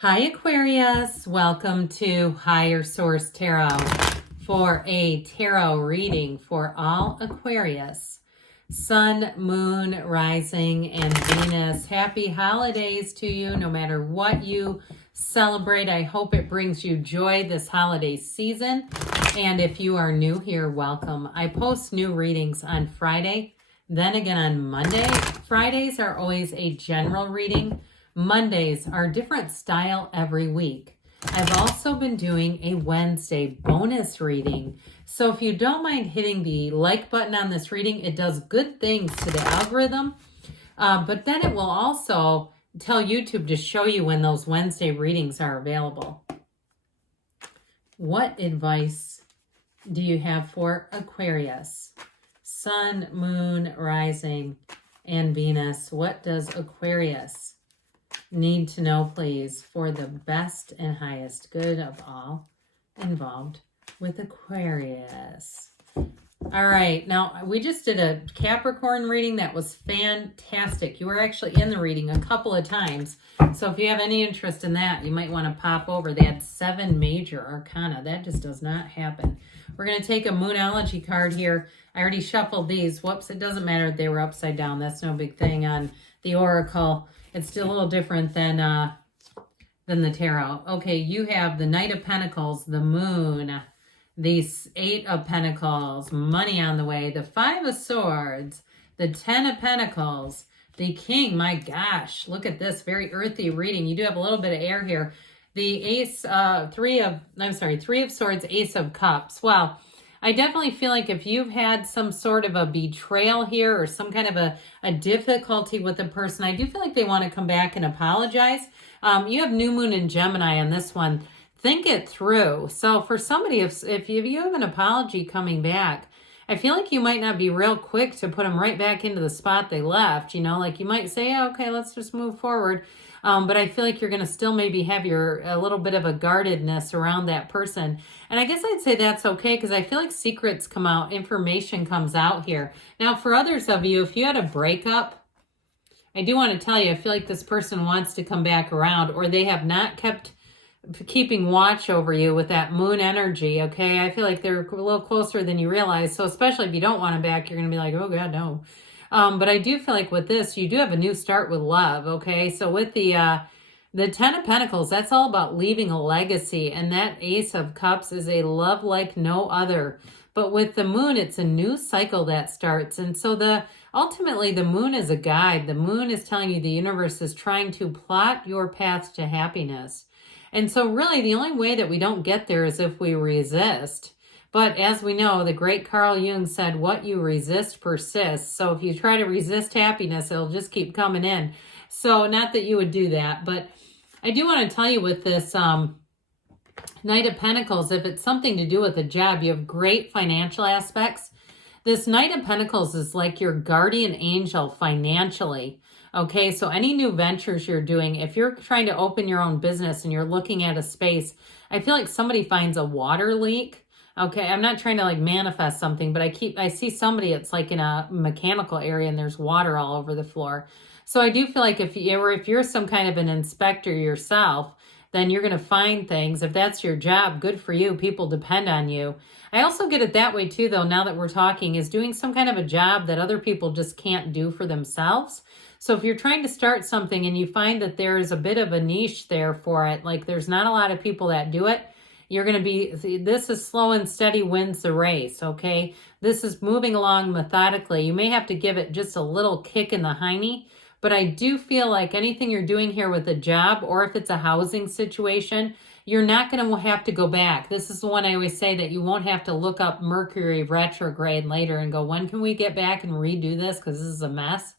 Hi Aquarius, welcome to Higher Source Tarot for a tarot reading for all Aquarius. Sun, Moon, Rising, and Venus. Happy holidays to you, no matter what you celebrate. I hope it brings you joy this holiday season. And if you are new here, welcome. I post new readings on Friday, then again on Monday. Fridays are always a general reading. Mondays are a different style every week. I've also been doing a Wednesday bonus reading. So if you don't mind hitting the like button on this reading, it does good things to the algorithm. But then it will also tell YouTube to show you when those Wednesday readings are available. What advice do you have for Aquarius? Sun, Moon, Rising, and Venus. What does Aquarius need to know, please, for the best and highest good of all involved with Aquarius? All right, now we just did a Capricorn reading that was fantastic. You were actually in the reading a couple of times, so if you have any interest in that, you might want to pop over. They had 7 major arcana. That just does not happen. We're going to take a Moonology card here. I already shuffled these. Whoops, it doesn't matter if they were upside down. That's no big thing on the Oracle. It's still a little different than the tarot. Okay, you have the Knight of Pentacles, the Moon, the 8 of Pentacles, money on the way, the 5 of Swords, the 10 of Pentacles, the King. My gosh, look at this, very earthy reading. You do have a little bit of air here. The Ace, 3 of Swords, Ace of Cups. Well, I definitely feel like if you've had some sort of a betrayal here or some kind of a difficulty with a person, I do feel like they want to come back and apologize. You have New Moon and Gemini on this one. Think it through. So for somebody, if you have an apology coming back, I feel like you might not be real quick to put them right back into the spot they left. You know, like you might say, yeah, okay, let's just move forward. But I feel like you're going to still maybe have a little bit of a guardedness around that person. And I guess I'd say that's okay because I feel like secrets come out, information comes out here. Now, for others of you, if you had a breakup, I do want to tell you, I feel like this person wants to come back around, or they have not kept keeping watch over you with that moon energy, okay? I feel like they're a little closer than you realize. So especially if you don't want them back, you're going to be like, oh God, no. But I do feel like with this, you do have a new start with love, okay? So with the 10 of Pentacles, that's all about leaving a legacy. And that Ace of Cups is a love like no other. But with the moon, it's a new cycle that starts. And so ultimately, the moon is a guide. The moon is telling you the universe is trying to plot your path to happiness. And so really, the only way that we don't get there is if we resist. But as we know, the great Carl Jung said, what you resist persists. So if you try to resist happiness, it'll just keep coming in. So not that you would do that, but I do want to tell you with this Knight of Pentacles, if it's something to do with a job, you have great financial aspects. This Knight of Pentacles is like your guardian angel financially. Okay, so any new ventures you're doing, if you're trying to open your own business and you're looking at a space, I feel like somebody finds a water leak. Okay, I'm not trying to like manifest something, but I see somebody, it's like in a mechanical area and there's water all over the floor. So I do feel like if you're some kind of an inspector yourself, then you're going to find things. If that's your job, good for you. People depend on you. I also get it that way too, though, now that we're talking, is doing some kind of a job that other people just can't do for themselves. So if you're trying to start something and you find that there is a bit of a niche there for it, like there's not a lot of people that do it, you're going to be, this is slow and steady wins the race, okay? This is moving along methodically. You may have to give it just a little kick in the hiney, but I do feel like anything you're doing here with a job, or if it's a housing situation, you're not going to have to go back. This is the one I always say that you won't have to look up Mercury retrograde later and go, when can we get back and redo this? Because this is a mess.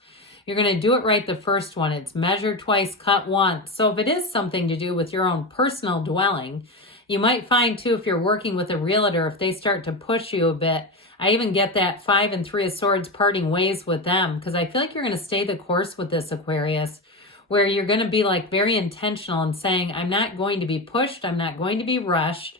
You're going to do it right the first one. It's measure twice, cut once. So if it is something to do with your own personal dwelling, you might find too, if you're working with a realtor, if they start to push you a bit, I even get that 5 and 3 of Swords parting ways with them, because I feel like you're going to stay the course with this, Aquarius, where you're going to be like very intentional and saying, I'm not going to be pushed. I'm not going to be rushed.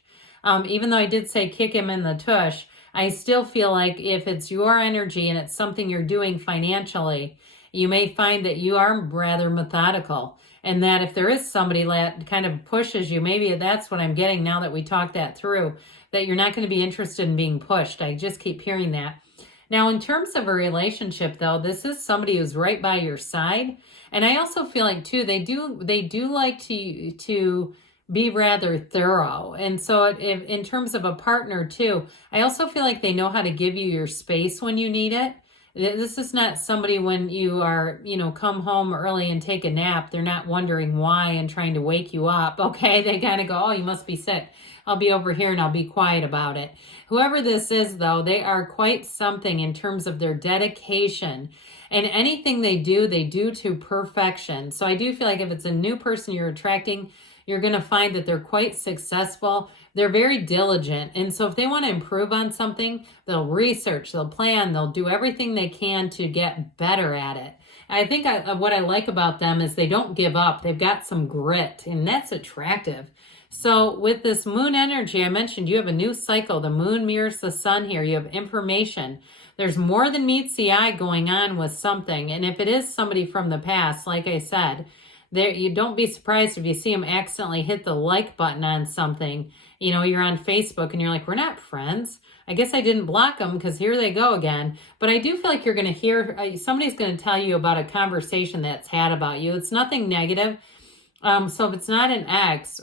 Even though I did say kick him in the tush, I still feel like if it's your energy and it's something you're doing financially, you may find that you are rather methodical. And that if there is somebody that kind of pushes you, maybe that's what I'm getting now that we talked that through, that you're not going to be interested in being pushed. I just keep hearing that. Now, in terms of a relationship, though, this is somebody who's right by your side. And I also feel like, too, they do like to be rather thorough. And so if, in terms of a partner, too, I also feel like they know how to give you your space when you need it. This is not somebody when you are, come home early and take a nap. They're not wondering why and trying to wake you up. Okay. They kind of go, oh, you must be sick. I'll be over here and I'll be quiet about it. Whoever this is, though, they are quite something in terms of their dedication. And anything they do to perfection. So I do feel like if it's a new person you're attracting, you're going to find that they're quite successful. They're very diligent. And so if they want to improve on something, they'll research, they'll plan, they'll do everything they can to get better at it. I think what I like about them is they don't give up. They've got some grit, and that's attractive. So with this moon energy, I mentioned you have a new cycle. The moon mirrors the sun here. You have information. There's more than meets the eye going on with something. And if it is somebody from the past, like I said, you don't be surprised if you see them accidentally hit the like button on something. You're on Facebook and you're like, we're not friends. I guess I didn't block them because here they go again. But I do feel like you're going to hear, somebody's going to tell you about a conversation that's had about you. It's nothing negative. So if it's not an ex,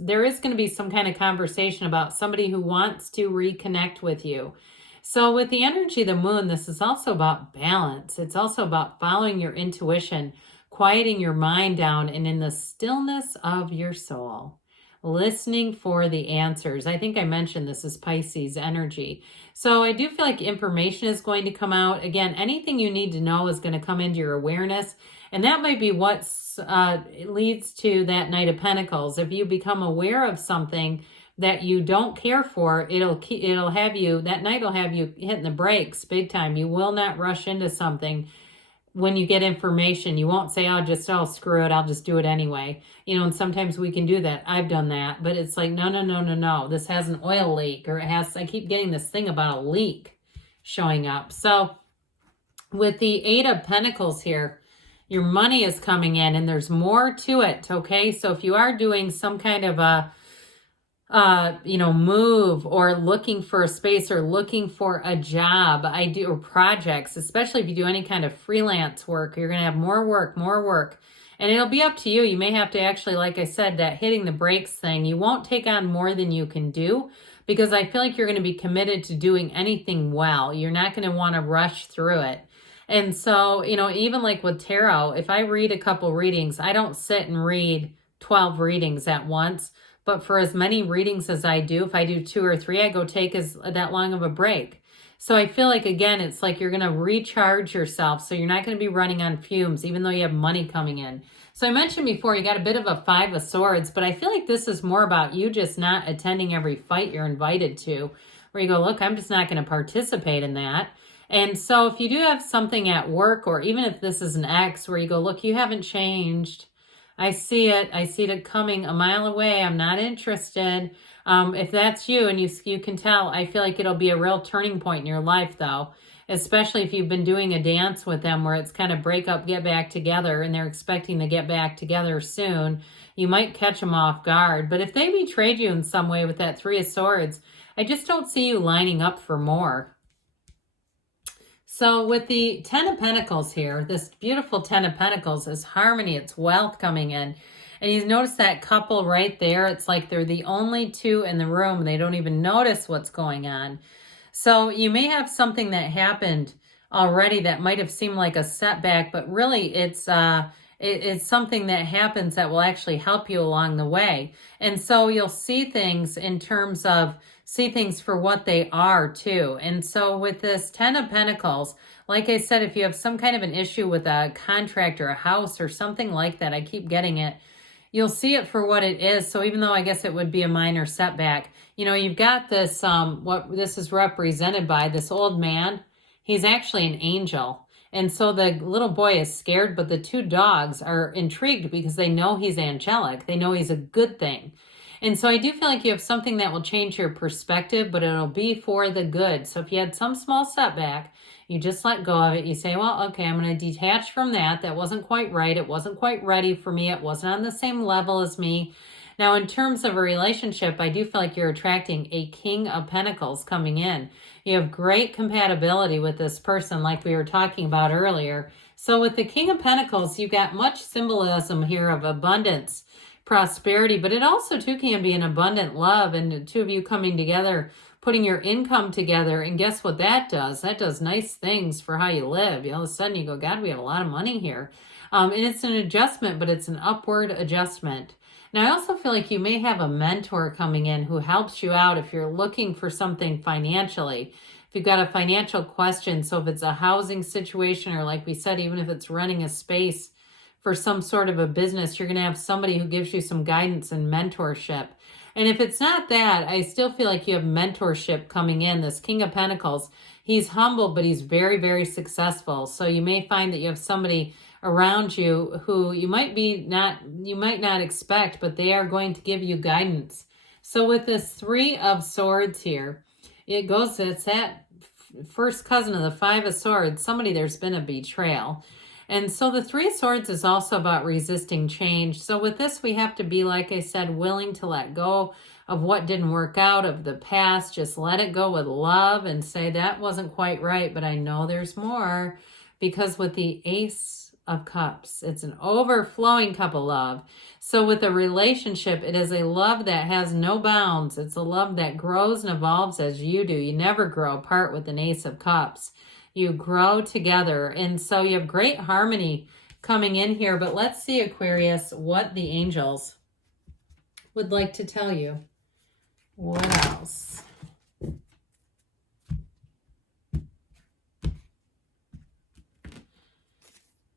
there is going to be some kind of conversation about somebody who wants to reconnect with you. So with the energy of the moon, this is also about balance. It's also about following your intuition, quieting your mind down, and in the stillness of your soul, listening for the answers. I think I mentioned this is Pisces energy. So I do feel like information is going to come out. Again, anything you need to know is going to come into your awareness. And that might be what leads to that Knight of Pentacles. If you become aware of something that you don't care for, it'll have you, that night will have you hitting the brakes big time. You will not rush into something. When you get information, you won't say, oh, screw it, I'll just do it anyway. And sometimes we can do that. I've done that, but it's like, no. This has an oil leak, or I keep getting this thing about a leak showing up. So with the Eight of Pentacles here, your money is coming in and there's more to it. Okay. So if you are doing some kind of a, move or looking for a space or looking for a job, or projects, especially if you do any kind of freelance work, you're going to have more work, and it'll be up to you. You may have to actually, like I said, that hitting the brakes thing, you won't take on more than you can do, because I feel like you're going to be committed to doing anything well. You're not going to want to rush through it. And so, even like with tarot, if I read a couple readings, I don't sit and read 12 readings at once. But for as many readings as I do, if I do 2 or 3, I go take that long of a break. So I feel like, again, it's like you're going to recharge yourself. So you're not going to be running on fumes, even though you have money coming in. So I mentioned before, you got a bit of a 5 of Swords, but I feel like this is more about you just not attending every fight you're invited to, where you go, look, I'm just not going to participate in that. And so if you do have something at work, or even if this is an ex, where you go, look, you haven't changed. I see it coming a mile away. I'm not interested. If that's you and you can tell, I feel like it'll be a real turning point in your life, though, especially if you've been doing a dance with them where it's kind of break up, get back together, and they're expecting to get back together soon. You might catch them off guard. But if they betrayed you in some way with that 3 of Swords, I just don't see you lining up for more. So with the 10 of Pentacles here, this beautiful 10 of Pentacles is harmony, it's wealth coming in. And you notice that couple right there, it's like they're the only 2 in the room. They don't even notice what's going on. So you may have something that happened already that might have seemed like a setback, but really it's something that happens that will actually help you along the way. And so you'll see things in terms of, see things for what they are too. And so with this 10 of Pentacles, like I said, if you have some kind of an issue with a contract or a house or something like that, I keep getting it, you'll see it for what it is. So even though I guess it would be a minor setback, you've got this, what this is represented by, this old man, he's actually an angel. And so the little boy is scared, but the 2 dogs are intrigued because they know he's angelic. They know he's a good thing. And so I do feel like you have something that will change your perspective, but it'll be for the good. So if you had some small setback, You just let go of it. You say, well, okay, I'm going to detach from that. That wasn't quite right. It wasn't quite ready for me. It wasn't on the same level as me. Now, in terms of a relationship, I do feel like you're attracting a King of Pentacles coming in. You have great compatibility with this person, like we were talking about earlier. So with the King of Pentacles, you got much symbolism here of abundance, prosperity, but it also too can be an abundant love, and the two of you coming together, putting your income together. And guess what that does? That does nice things for how you live. All of a sudden you go, God, we have a lot of money here. And it's an adjustment, but it's an upward adjustment. Now, I also feel like you may have a mentor coming in who helps you out if you're looking for something financially. If you've got a financial question, so if it's a housing situation, or like we said, even if it's running a space for some sort of a business, you're going to have somebody who gives you some guidance and mentorship. And if it's not that, I still feel like you have mentorship coming in. This King of Pentacles, he's humble, but he's very, very successful. So you may find that you have somebody around you who you might not expect, but they are going to give you guidance. So with this Three of Swords here, it's that first cousin of the Five of Swords. There's been a betrayal. And so the Three of Swords is also about resisting change. So with this, we have to be, like I said, willing to let go of what didn't work out, of the past. Just let it go with love and say, that wasn't quite right, but I know there's more. Because with the Ace of Cups, it's an overflowing cup of love. So with a relationship, it is a love that has no bounds. It's a love that grows and evolves as you do. You never grow apart with an Ace of Cups. You grow together. And so you have great harmony coming in here. But let's see, Aquarius, what the angels would like to tell you. What else?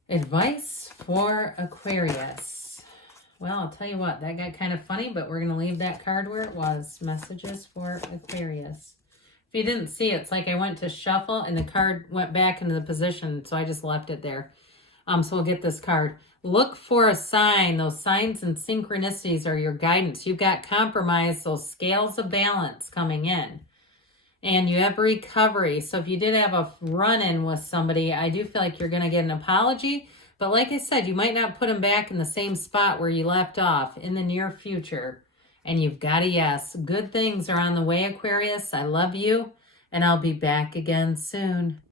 Advice for Aquarius. Well, I'll tell you what, that got kind of funny, but we're going to leave that card where it was. Messages for Aquarius. If you didn't see it, it's like I went to shuffle and the card went back into the position, so I just left it there. So we'll get this card. Look for a sign. Those signs and synchronicities are your guidance. You've got compromise, those scales of balance coming in. And you have recovery. So if you did have a run-in with somebody, I do feel like you're going to get an apology. But like I said, you might not put them back in the same spot where you left off in the near future. And you've got a yes. Good things are on the way, Aquarius. I love you, and I'll be back again soon.